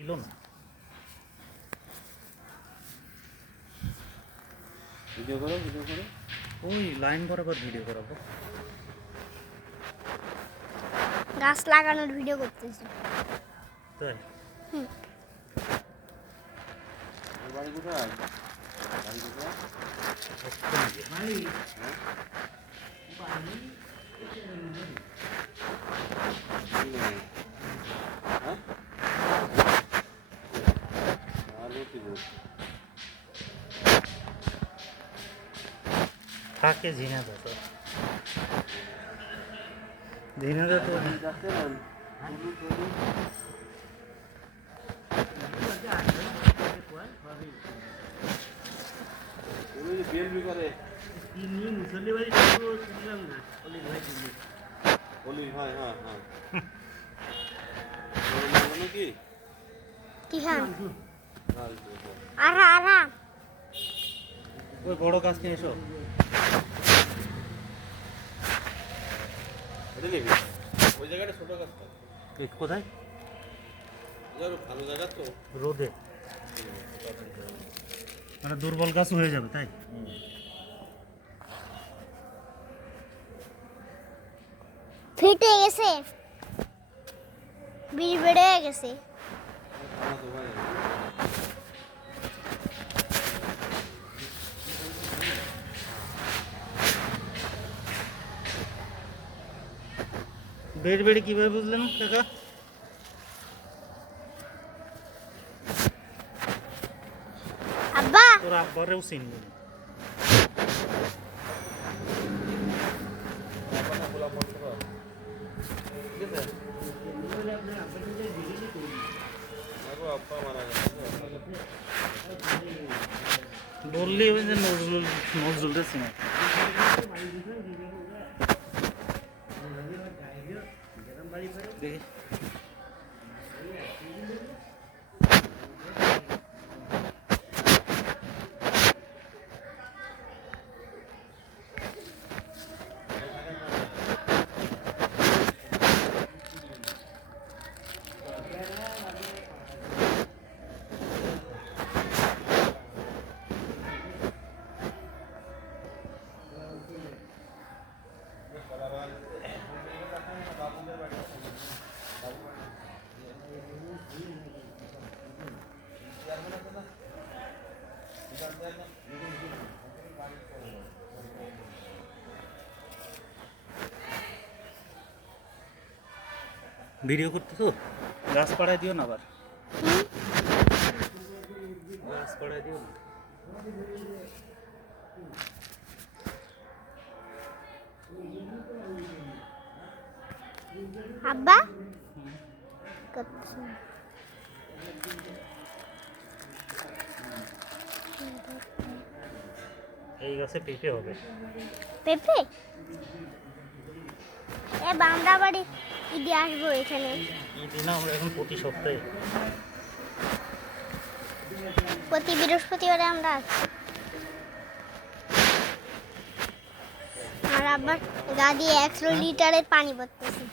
ছিল না। ভিডিও করো ওই লাইন বরাবর ভিডিও করাবো। গাছ লাগানোর ভিডিও করতেছি। তাই বাড়ি কোথায়? বাড়ি কোথায়? থাকে ঝিনাদা তো ঝিনাদা তো বিএনপি করে মুসল্লি বাড়ি শুনলাম না অলি ভাই বলি হ্যাঁ হ্যাঁ হ্যাঁ কি কি খান? হ্যাঁ আহা ওই বড় গাছ নিয়ে এসো। এটা নিবি ওই জায়গাটা ছোট গাছটা কোথায়? ভালো জায়গা তো রোদে মানে দুর্বল গাছ হয়ে যাবে তাই। ফেটে গেছে, বীজ বেড়ে গেছে। বেড় বেড়ে কিভাবে বুঝলেন কাকা? আব্বা তোর আব্বারেও চিনবি না। বললি ওই যে নজরুলটা চিনা। দেখি ভিডিও করতেছো? গাছ পাড়ায় দিও না আবার, গাছ পাড়ায় দিও না। আব্বা করছি। এই গাছে পেঁপে হবে। পেঁপে এ বান্দা বাড়ি ঈদে আসবো এখানে। ঈদে না, আমরা এখন প্রতি সপ্তাহে। প্রতি বৃহস্পতিবারে আমরা আসি। আর আব্বার গা দিয়ে 100 লিটারের পানি পড়তেছে।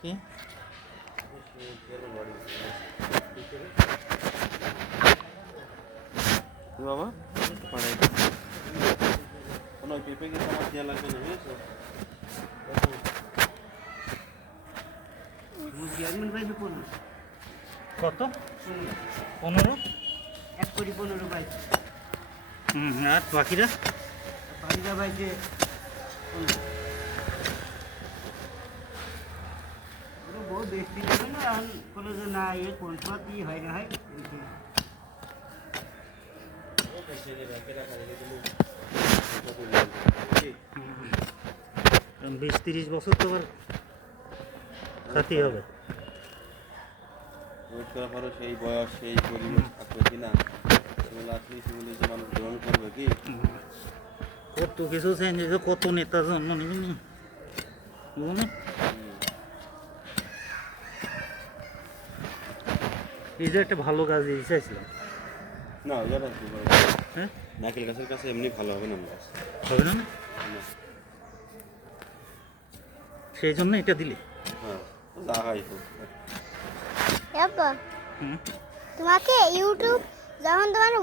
কি বাবা কোনো পেঁপে কে তোমার দেওয়া লাগবে না বুঝেছো? কত? 15? 1 কোটি 15 বাইক আর বাকিরা? পাঁচটা বাইকে বহু বেশি দেবে না। এখন কোনো যে না এ কোনটা কি হয় না হয় 20-30 বছর তো আবার খাতেই হবে। রোজ করার পরও সেই বয়স সেই পরিবেশ থাকবে কিনা সেগুলো আসলে সেগুলো যে মানুষ গ্রহণ করবে কি কত কিছু চেঞ্জ হয়েছে, কত নেতার জন্ম নিবি নি বুঝলি? এই যে একটা ভালো কাজ দিয়ে চাইছিলাম। না ওই জায়গা হ্যাঁ নারকেল গাছের কাছে এমনি ভালো হবে না গাছ হবে না, সেই জন্য এটা দিলি। হ্যাঁ যা হয় হোক আব্বা হুম তোমাকে ইউটিউব যখন তোমার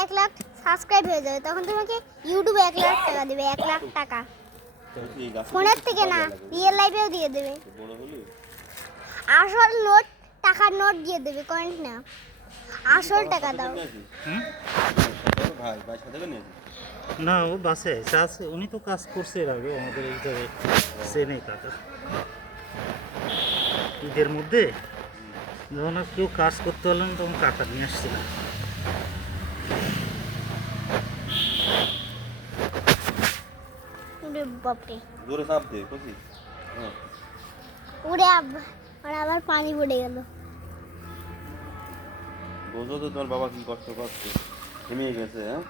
1 লাখ সাবস্ক্রাইব হয়ে যাবে তখন তোমাকে ইউটিউব 1 লাখ টাকা দেবে, 1 লাখ টাকা। বলছি, এই গাছে ফোনের তো থেকে টাকা না, দেয়া লাগবে। রিয়েল লাইফেও দিয়ে দেবে। তো বড় হলে আসল নোট, টাকার নোট দিয়ে দেবে, কয়েন না, আসল টাকা দাও। হুম ভাই ভাই সাথে করে নিয়েছিস? না ও বাসে আছে, উনি তো কাজ করছে এর আগে আমাদের এই জায়গায়, চেনে কাকা। ঈদের মধ্যে যখন আর কেউ কাজ করতে পারলো না তখন কাকা নিয়ে আসছিলাম। ওরে বাপরে, জোরে চাপ দে বুঝলি? হ্যাঁ ওরে আর আবার পানি পড়ে গেল। বোঝো তো তোমার বাবা কি কষ্ট করছে, থেমে গেছে। হ্যাঁ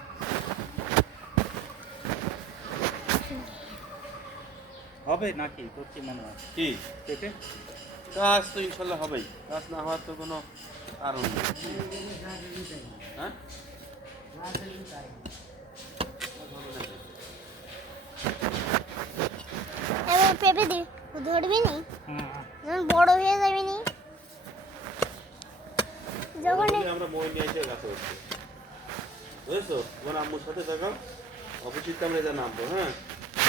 হবে নাকি তোর কি মনে হয় কি পেটে? কাজ তো ইনশাল্লাহ হবেই, কাজ না হওয়ার তো কোনো কারণ নেই। হ্যাঁ এবার পেঁপে দি ধরবি নি, হুম যখন বড় হয়ে যাবে নি, যখন বলে আমরা মই নিয়ে এসে গাছে উঠছি, বুঝেছো? তোমার আম্মুর সাথে দেখাও, অফিসিতে আমরা এটা নামবো। হ্যাঁ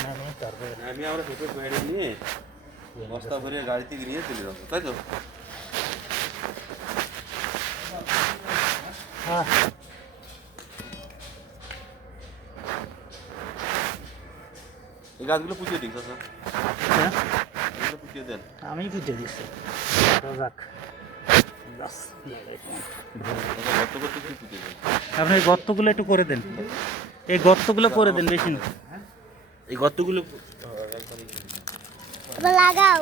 না না তারপরে আমি আমরা পেঁপে বেড়ে নিয়ে বস্তা ভরে গাড়িতে গিয়ে চলে যাবো, তাই তো? হ্যাঁ এই গাছগুলো পুঁতিয়ে দিন চাচা, হ্যাঁ, এগুলো পুঁতিয়ে দেন। আমি বুঝে দিচ্ছি। যাক বাস, চাচা গর্ত করতে কি পুঁতিয়ে দেন? আপনি এই গর্তগুলো একটু করে দেন, এই গর্তগুলো করে দেন বেশি না। এই গর্তগুলো এবার লাগাও।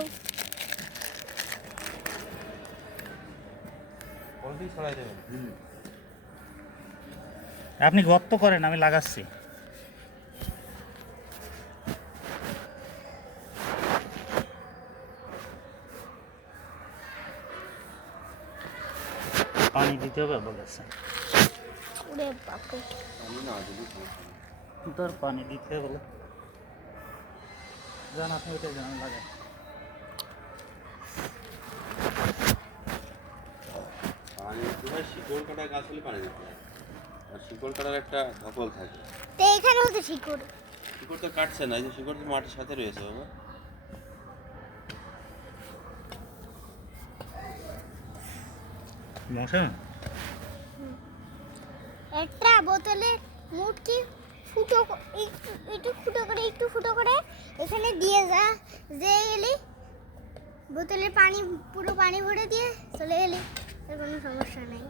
কোনদিন ছড়াই দেবেন? আপনি গর্ত করেন, আমি লাগাচ্ছি। পানি দিতে হবে বলেছে, ওরে বাপরে, আমি না দিলে সমস্যা নেই। তোর পানি দিতে হবে বলে জান, আপনি ওইটাই জানান লাগাই। পানি দিতে হয়, শিকড় কাটা গাছ হলে পানি দিতে হয়, আর শিকড় কাটার একটা ধকল থাকে। তো এখানে হচ্ছে শিকড়। শিকড় তো কাটছে না, এই যে শিকড় তো মাটির সাথে রয়েছে বাবা। মশা একটা বোতলে মুটকি ফুটো একটু ফুটো করে এখানে দিয়ে যা, যে এলি বোতলে পানি, পুরো পানি ভরে দিয়ে চলে এলি, এর কোনো সমস্যা নেই।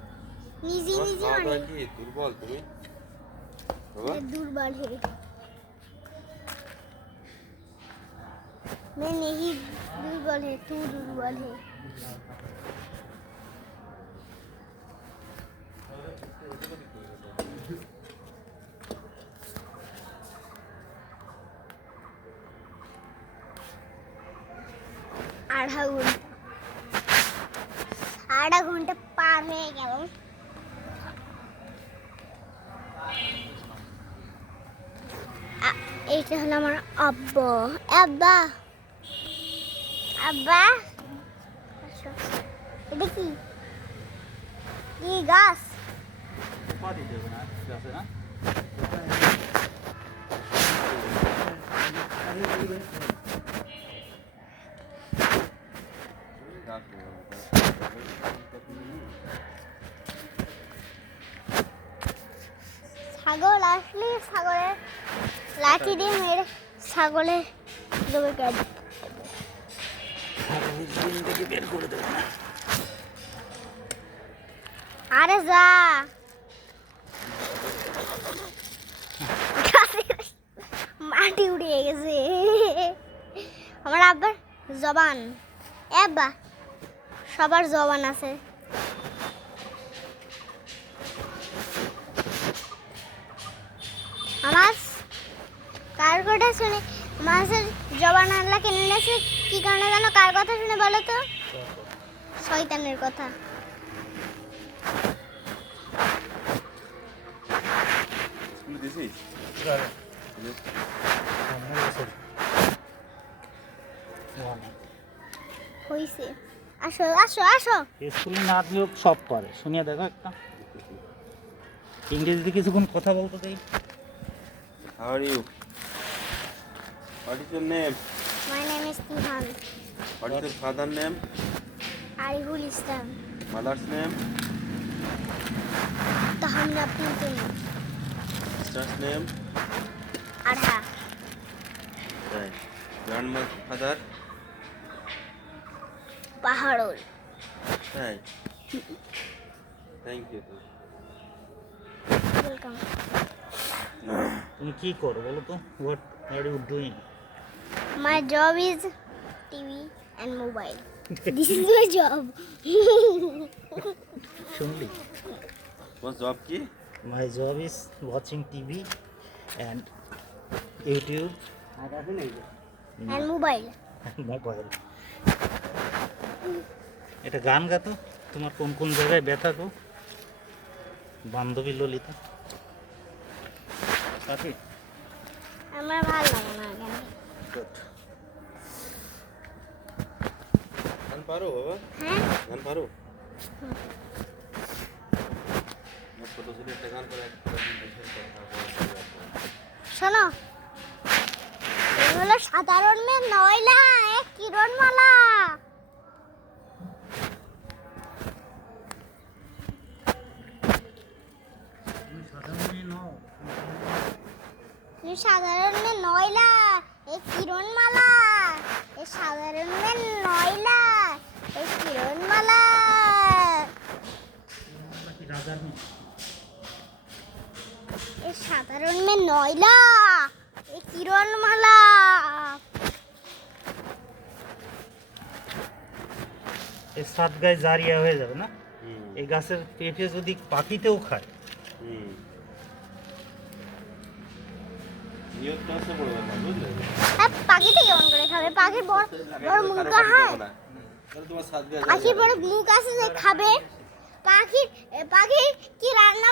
নিজে তোমার নিজে খাওয়া দাওয়া অনেক কি দুর্বল তুমি বাবা? दुर्बल है, मैं नहीं दुर्बल है, तू दुर्बल है। आधा घंटा पार हो गया। এইটা হলো আমার আব্বা। আব্বা আব্বা আচ্ছা, এটা কি কি গাছ? পানি দেবে না গাছে না? গাছ ছাগল আসলে ছাগলের লাঠি দিয়ে মেরে ছাগলের দেবে কাজ। থেকে বের করে দেবে না। আরে যা, মাটি উড়ে গেছে। আমার আব্বার জবান, আব্বা সবার জবান আছে। আমার কার কথা শুনে মাছের জবান আল্লাহ কিনে নিয়েছে, কি কারণে জানো? কার কথা শুনে বলো তো? শয়তানের কথা। স্কুলে দিছিস? হইছে আসো আসো আসো। স্কুলে না দিয়েও সব পারে, শুনিয়ে দেখো একটা ইংরেজিতে কিছুক্ষণ কথা বলতে দেই। How are you? What is your name? My name is Tihan What is your father name? Ariful Islam. Mother's name? Tahamna Pintin Sister's name? Arha Right. Grandmother? Paharol. Right. Thank you. Welcome. তুমি কি করো বলো তো? What are you doing? My job is TV and mobile. This is my job. শুনলি? What's job key? My job is watching TV and YouTube আর আছে নাকি And mobile. Mobile. এটা গান গাতো, তোমার কোন কোন জায়গায় ব্যথা গো? বান্ধবী ললিতা সাথী। আমার ভালো লাগে না কেন? গুড। গান পারো বাবা? হ্যাঁ গান পারো? আমার ছোট ছেলে একটা গান করে একটা শোনো, এগুলো সাধারণ মেয়ে নয়লা, এক কিরণমালা। তুমি সাধারণ মেয়ে নও। তুমি সাধারণ মেয়ে নয়লা, এক কিরণমালা। এ সাধারণ মেয়ে নয়লা, এক কিরণমালা। তোমরা কি রাজার মেয়ে? এ সাধারণ মেয়ে নয়লা, এক কিরণমালা। এই সাত গায়ে জারিয়া হয়ে যাবে না? হুম এই গাছের পেঁপে যদি পাখিতেও খায়। হুম নিয়তটা আছে বড় কথা বুঝলে? হ্যাঁ, পাখিতে কেমন করে খাবে? পাখির বড় বড় মুখ হয়। তাহলে তোমার সাত গায়ে পাখির বড় মুখ আছে যে খাবে। পাখির কি রান্না